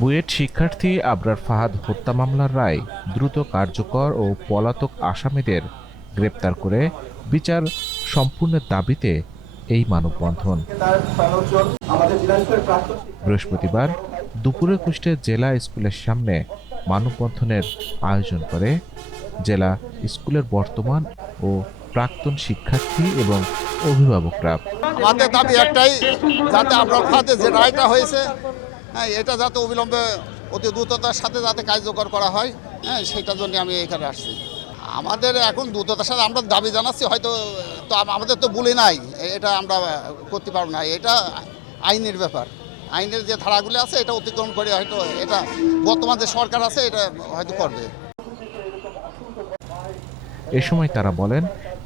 বুয়েট শিক্ষার্থী আবরার ফাহাদ হত্যা মামলার রায় দ্রুত কার্যকর ও পলাতক আসামিদের গ্রেপ্তার করে বিচার সম্পূর্ণের দাবিতে এই মানববন্ধন। বৃহস্পতিবার দুপুরে কুষ্টিয়া জেলা স্কুলের সামনে মানববন্ধনের আয়োজন করে জেলা স্কুলের বর্তমান ও প্রাক্তন শিক্ষার্থী এবং অভিভাবকরা। আমাদের দাবি একটাই, যাতে আপনার খাতে যে রায়টা হয়েছে হ্যাঁ এটা যাতে অবিলম্বে অতি দ্রুততার সাথে যাতে কার্যকর করা হয় হ্যাঁ সেটার জন্য আমি এখানে আসছি। আমাদের এখন দ্রুততার সাথে আমরা দাবি জানাচ্ছি, হয়তো, তো আমাদের তো বলি নাই এটা আমরা করতে পারব না, এটা আইনের ব্যাপার। আইনের যে ধারাগুলো আছে, এটা অতিক্রম করে হয়তো এটা বর্তমান যে সরকার আছে, এটা হয়তো করবে। এ সময় তারা বলেন,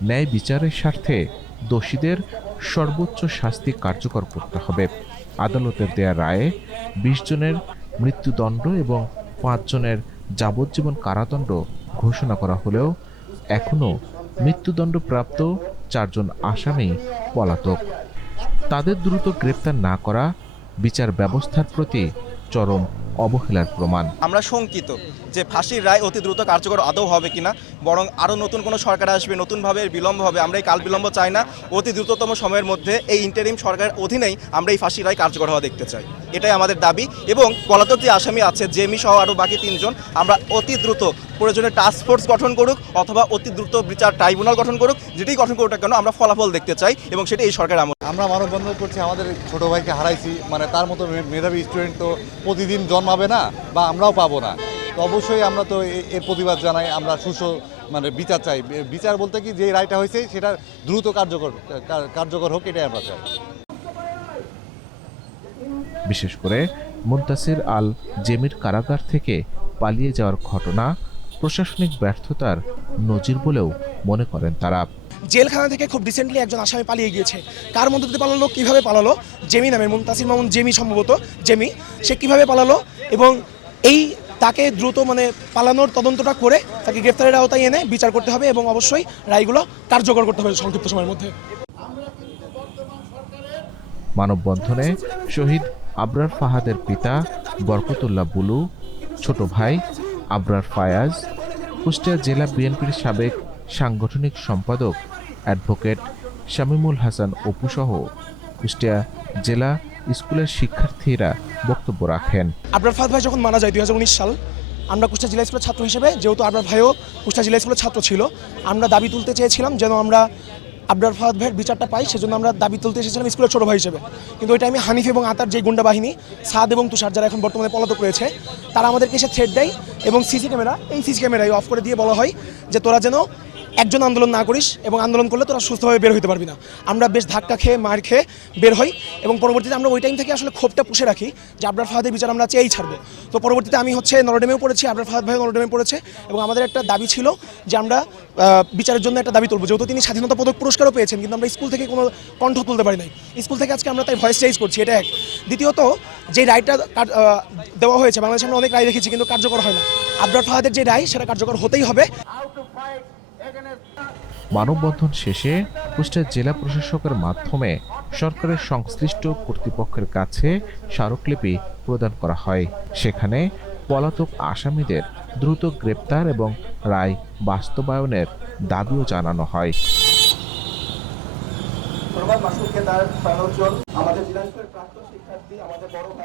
ন্যায় বিচারের স্বার্থে দোষীদের সর্বোচ্চ শাস্তি কার্যকর করতে হবে। আদালতের দেয়া রায়ে বিশ জনের মৃত্যুদণ্ড এবং পাঁচ জনের যাবজ্জীবন কারাদণ্ড ঘোষণা করা হলেও এখনও মৃত্যুদণ্ডপ্রাপ্ত চারজন আসামি পলাতক। তাদের দ্রুত গ্রেপ্তার না করা বিচার ব্যবস্থার প্রতি চরম অবহেলার প্রমাণ। আমরা শঙ্কিত যে ফাঁসির রায় অতি দ্রুত কার্যকর আদৌ হবে কিনা, বরং আরও নতুন কোনো সরকার আসবে, নতুনভাবে বিলম্ব হবে, আমরা এই কাল বিলম্ব চাই না। অতি দ্রুততম সময়ের মধ্যে এই ইন্টারিম সরকারের অধীনেই আমরা এই ফাঁসির রায় কার্যকর হওয়া দেখতে চাই। এটাই আমাদের দাবি এবং পলাতক যে আসামি আছে, জেমি সহ আরও বাকি তিনজন, আমরা অতি দ্রুত প্রয়োজনে টাস্ক ফোর্স গঠন করুক অথবা অতি দ্রুত বিচার ট্রাইব্যুনাল গঠন করুক যেটাই গঠন করুক কেন আমরা ফলাফল দেখতে চাই এবং সেটা এই সরকার আমল। আমরা মানববন্ধন করছি আমাদের ছোট ভাইকে হারাইছি মানে তার মতো মে- মেধাবী স্টুডেন্ট তো প্রতিদিন জন্মাবে না বা আমরাও পাবো না। তো অবশ্যই আমরা তো এ- এর প্রতিবাদ জানাই আমরা সুস্থ মানে বিচার চাই। বিচার বলতে কি যে রায়টা হয়েছে সেটা দ্রুত কার্যকর কার্যকর হোক এটাই আমরা চাই। বিশেষ করে মুন্তাসির আল জেমির কারাগার থেকে পালিয়ে যাওয়ার ঘটনা প্রশাসনিক ব্যর্থতার নজির বলেও মনে করেন তারা। জেলখানা থেকে খুব রিসেন্টলি একজন আসামি পালিয়ে গিয়েছে। কার মধ্যে দিয়ে পালালো কীভাবে পালালো? জেমি নামের মুমতাসির মামুন জেমি সম্ভবত জেমি সে কীভাবে পালালো? এবং এই তাকে দ্রুত মানে পালানোর তদন্তটা করে তাকে গ্রেফতারের আওতায় এনে বিচার করতে হবে এবং অবশ্যই রায়গুলো কার্যকর করতে হবে সংক্ষিপ্ত সময়ের মধ্যে। মানববন্ধনে শহীদ আবরার ফাহাদের পিতা বরকতুল্লাহ বুলু ছোট ভাই আবরার ফায়াজ, কুষ্টিয়া জেলা বিএনপির সাবেক সাংগঠনিক সম্পাদক, অ্যাডভোকেট শামিমুল হাসান অপুসহ কুষ্টিয়া জেলা স্কুলের শিক্ষার্থীরা বক্তব্য রাখেন। আবরার ফাহাদ ভাই যখন মারা যায় দুই হাজার উনিশ সাল, আমরা কুষ্টা জেলা স্কুলের ছাত্র হিসেবে, যেহেতু আবরার ভাইও কুষ্টা জেলা স্কুলের ছাত্র ছিল, আমরা দাবি তুলতে চেয়েছিলাম যেন আমরা আবরার ফাহাদ ভাইয়ের বিচারটা পাই, সেজন্য আমরা দাবি তুলতে এসেছিলাম স্কুলের ছোট ভাই হিসেবে। কিন্তু ওই আমি হানিফ এবং আতার যে গুন্ডা বাহিনী, সাদ এবং তুষার যারা এখন বর্তমানে পলাতক রয়েছে, তারা আমাদেরকে এসে থ্রেড দেয় এবং সিসি ক্যামেরা, এই সিসি ক্যামেরাই অফ করে দিয়ে বলা হয় যে তোরা যেন একজন আন্দোলন না করিস এবং আন্দোলন করলে তোরা সুস্থভাবে বের হইতে পারবি না। আমরা বেশ ধাক্কা খেয়ে, মার খেয়ে বের হই এবং পরবর্তীতে আমরা ওই টাইম থেকে আসলে ক্ষোভটা পুষে রাখি যে আবরার ফাহাদের বিচার আমরা চেয়েই ছাড়বো। তো পরবর্তীতে আমি হচ্ছে নরডেমেও পড়েছি, আবরার ফাহাদ ভাই নরডেমে পড়েছে এবং আমাদের একটা দাবি ছিল যে আমরা বিচারের জন্য একটা দাবি তুলবো। যেহেতু তিনি স্বাধীনতা পদক পুরস্কারও পেয়েছেন কিন্তু আমরা স্কুল থেকে কোনো কণ্ঠ তুলতে পারি নাই। স্কুল থেকে আজকে আমরা তাই ভয়েস চেঞ্জ করছি, এটা এক। দ্বিতীয়ত, যে রায়টা দেওয়া হয়েছে, বাংলাদেশে আমরা অনেক রায় দেখেছি কিন্তু কার্যকর হয় না। আবরার ফাহাদের যে রায়, সেটা কার্যকর হতেই হবে। মানববন্ধন শেষে কুষ্টিয়া জেলা প্রশাসকের মাধ্যমে সরকারের সংশ্লিষ্ট কর্তৃপক্ষের কাছে স্মারকলিপি প্রদান করা হয়। সেখানে পলাতক আসামিদের দ্রুত গ্রেপ্তার এবং রায় বাস্তবায়নের দাবিও জানানো হয়। আমাদের শিক্ষার্থী, আমাদের বড় ভাই